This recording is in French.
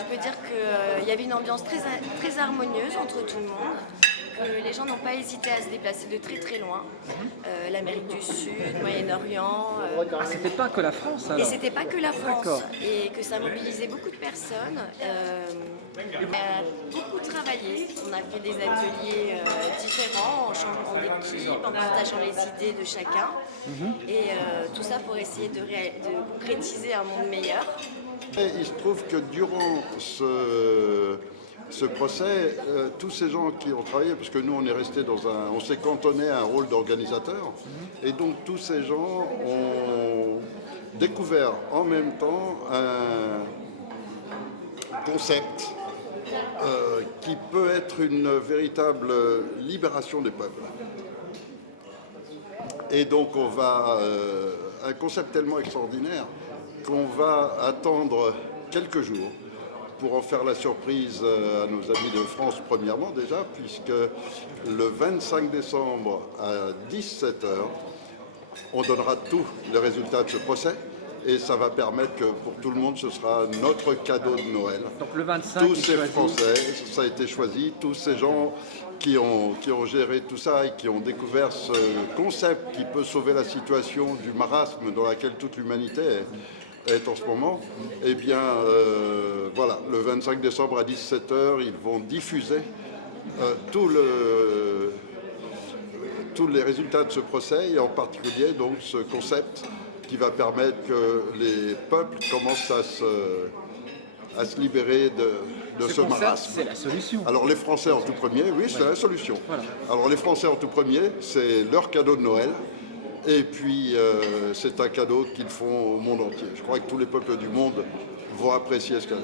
je peux dire qu'il y avait une ambiance très harmonieuse entre tout le monde, que les gens n'ont pas hésité à se déplacer de très loin, l'Amérique du Sud, Moyen-Orient. Ah, c'était pas que la France Et alors. c'était pas que la France, D'accord. et que ça mobilisait beaucoup de personnes. On a beaucoup travaillé, on a fait des ateliers différents, en changeant d'équipe, en partageant les idées de chacun, et tout ça pour essayer de concrétiser un monde meilleur. Et il se trouve que durant ce procès, tous ces gens qui ont travaillé, parce que nous on est resté on s'est cantonné à un rôle d'organisateur, et donc tous ces gens ont découvert en même temps un concept qui peut être une véritable libération des peuples. Et donc on va, un concept tellement extraordinaire qu'on va attendre quelques jours pour en faire la surprise à nos amis de France premièrement déjà, puisque le 25 décembre à 17h, on donnera tous les résultats de ce procès. Et ça va permettre que pour tout le monde, ce sera notre cadeau de Noël. Donc le 25, tous ces Français, ça a été choisi, tous ces gens qui ont géré tout ça et qui ont découvert ce concept qui peut sauver la situation du marasme dans laquelle toute l'humanité est en ce moment. Eh bien, voilà, le 25 décembre à 17h, ils vont diffuser tous les résultats de ce procès, et en particulier donc ce concept qui va permettre que les peuples commencent à se libérer de ce marasme. C'est la solution. Alors les Français en tout premier, oui, c'est la solution. Voilà. Alors les Français en tout premier, c'est leur cadeau de Noël. Et puis c'est un cadeau qu'ils font au monde entier. Je crois que tous les peuples du monde vont apprécier ce cadeau.